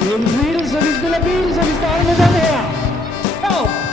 In Sweden så vi spelar bil så vi startar med den här. Ja!